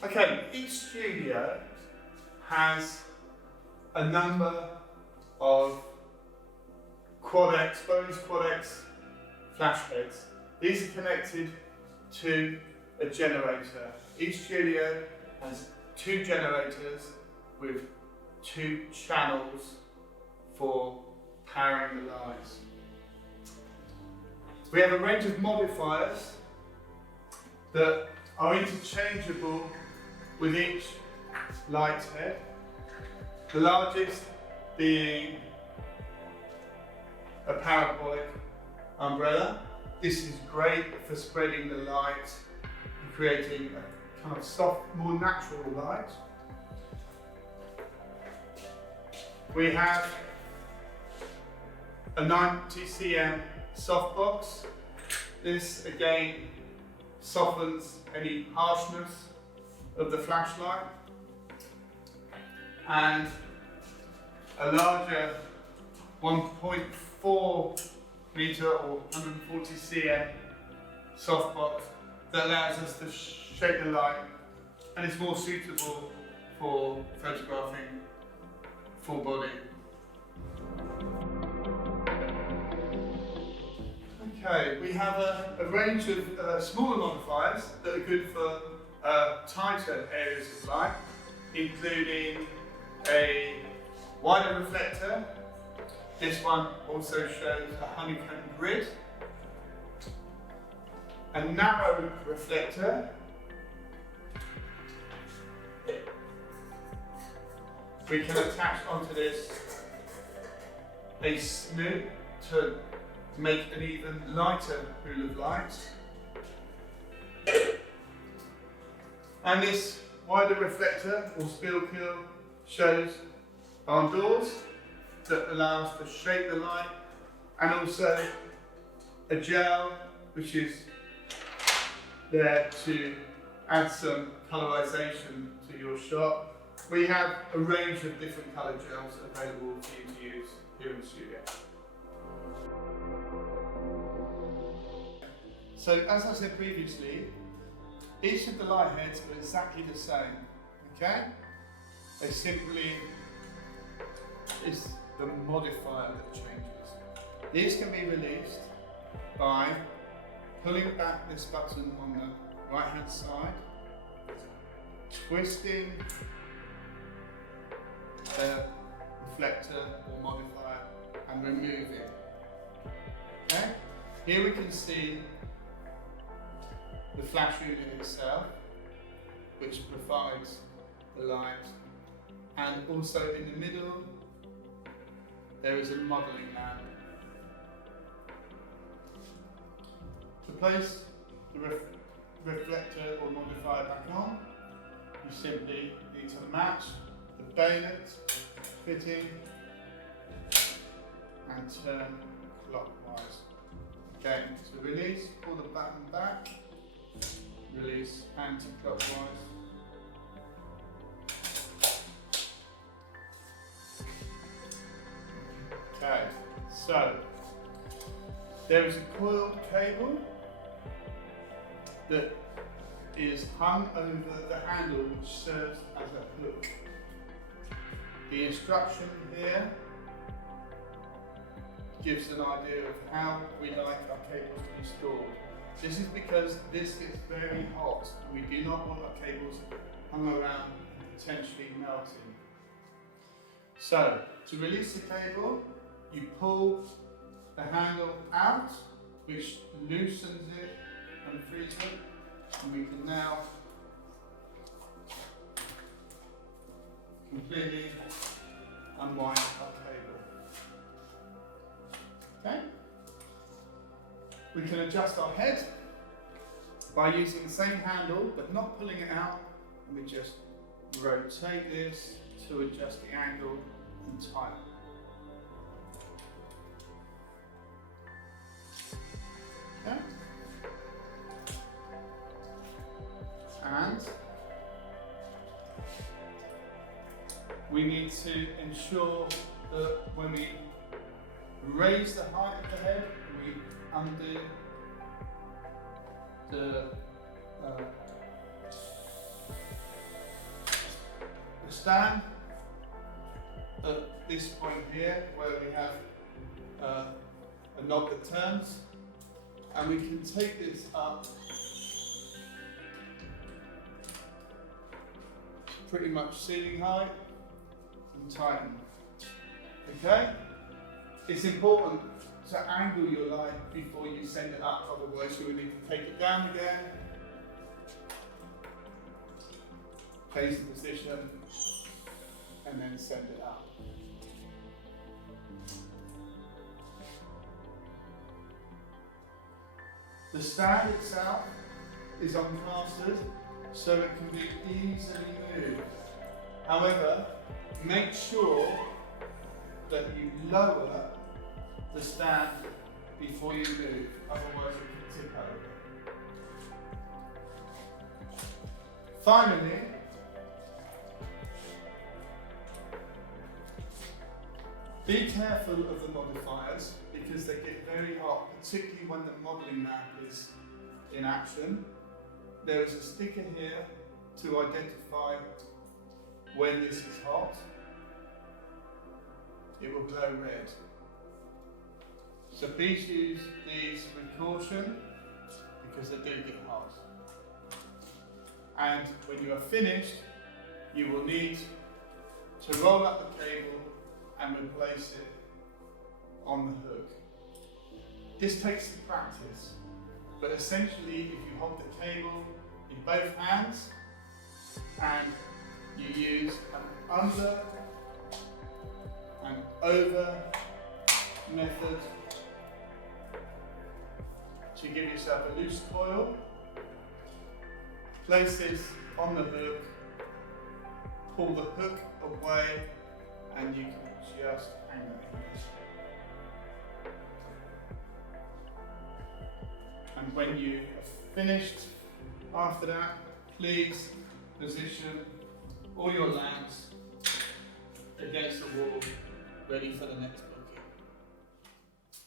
Okay, each studio has a number of Bose Quad-X flash heads. These are connected to a generator. Each studio has 2 generators with 2 channels for powering the lights. We have a range of modifiers that are interchangeable with each light head. The largest being a parabolic umbrella. This is great for spreading the light and creating a kind of soft, more natural light. We have a 90 cm softbox. This again softens any harshness of the flashlight, and a larger 1.4 meter or 140 cm softbox that allows us to shape the light, and it's more suitable for photographing full body. Okay, we have a range of smaller modifiers that are good for tighter areas of light, including a wider reflector. This one also shows a honeycomb grid. A narrow reflector. We can attach onto this a snoot to make an even lighter pool of light. And this wider reflector or spill kill shows barn doors that allow us to shape the light, and also a gel which is there to add some colorization to your shot. We have a range of different color gels available for you to use here in the studio. So as I said previously, each of the light heads are exactly the same, okay? They simply is the modifier that changes. These can be released by pulling back this button on the right hand side, twisting the reflector or modifier and removing. Okay? Here we can see the flash unit itself, which provides the light, and also in the middle there is a modelling lamp. To place the reflector or modifier back on, you simply need to match the bayonet fitting and turn clockwise. Again, to release, pull the button back, release anti-clockwise. Okay, so there is a coiled cable that is hung over the handle, which serves as a hook. The instruction here gives an idea of how we like our cables to be stored. This is because this gets very hot. We do not want our cables hung around and potentially melting. So, to release the cable, you pull the handle out, which loosens it and frees it, and we can now completely unwind our cable. Okay? We can adjust our head by using the same handle but not pulling it out, and we just rotate this to adjust the angle and tighten. Okay? And we need to ensure that when we raise the height of the head, we undo the the stand at this point here where we have a knob that turns, and we can take this up pretty much ceiling height and tighten. Okay? It's important to angle your light before you send it up, otherwise you will need to take it down again, place the position, and then send it up. The stand itself is unplastered, so it can be easily moved. However, make sure that you lower the stand before you move, otherwise it can tip over. Finally, be careful of the modifiers because they get very hot, particularly when the modelling lamp is in action. There is a sticker here to identify when this is hot. It will glow red. So please use these with caution because they do get hot. And when you are finished, you will need to roll up the cable and replace it on the hook. This takes some practice, but essentially if you hold the cable in both hands and you use an under and over method to give yourself a loose coil, place this on the hook, pull the hook away, and you can just hang it. And when you have finished, after that, please position all your lamps against the wall, ready for the next